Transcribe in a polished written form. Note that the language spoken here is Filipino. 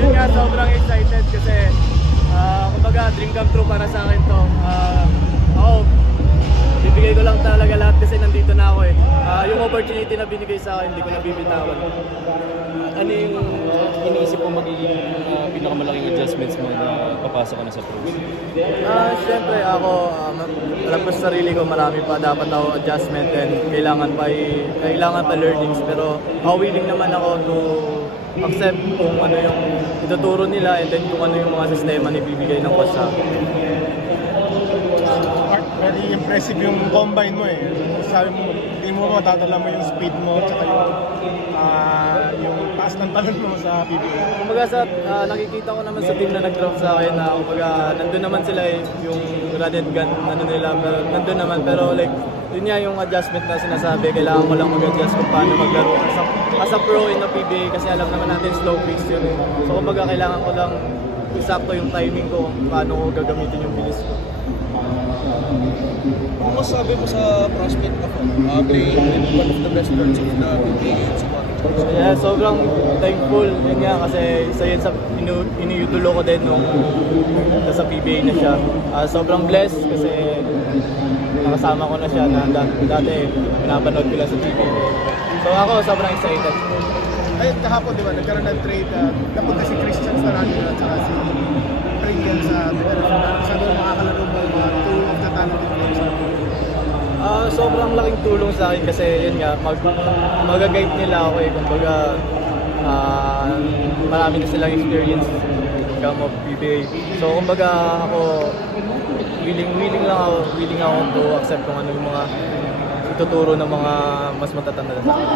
Yun nga, sobrang excited kasi kumbaga dream come true para sa akin to. Ako, bibigay ko lang talaga lahat kasi nandito na ako eh. Yung opportunity na binigay sa akin, hindi ko nabibitawan. Ano yung iniisip mo magiging pinakamalaking adjustments mo na papasok ka na sa pros? Siyempre ako, alam ko sa sarili ko marami pa dapat ako adjustment and kailangan pa learnings, pero willing naman ako to accept kung ano yung ituturo nila and then kung ano yung mga sistema na ibibigay ng coach sa akin. Very impressive yung combine mo eh. Sabi mo, hindi mo matadala mo yung speed mo at saka yung taas ng talon mo sa PBA. Kumbaga nakikita ko naman sa team na nag-drop sa akin na kumbaga nandun naman sila eh, yung run and gun ano nila, pero nandun naman, pero like yun nga yung adjustment na sinasabi, kailangan mo lang mag-adjust kung paano maglaro as a pro in the PBA kasi alam naman natin slow pace yun. So kumbaga kailangan ko lang isakto yung timing ko kung paano ko gagamitin yung bilis ko. Ano masasabi mo sa prospect ako? Playing one of the best guards of the PBA sa yeah, sobrang thankful yun nga kasi isa yun sa iniidolo ko din nung sa PBA na siya. Sobrang blessed kasi nakasama ko na siya na dati pinapanood ko lang sa PBA. So ako sobrang excited. Ayun, kahapon di ba, nagkaroon ng trade, napunta si Christian Staranio at saka si Pringles sa doon makakalaro mo mga two of the talented players. Sobrang laking tulong sa akin kasi yun nga, mag-guide nila ako eh. Kumbaga, marami na silang experience ng PBA. So kumbaga ako, willing ako to accept kung ano yung mga ituturo ng mga mas matatanda sa akin.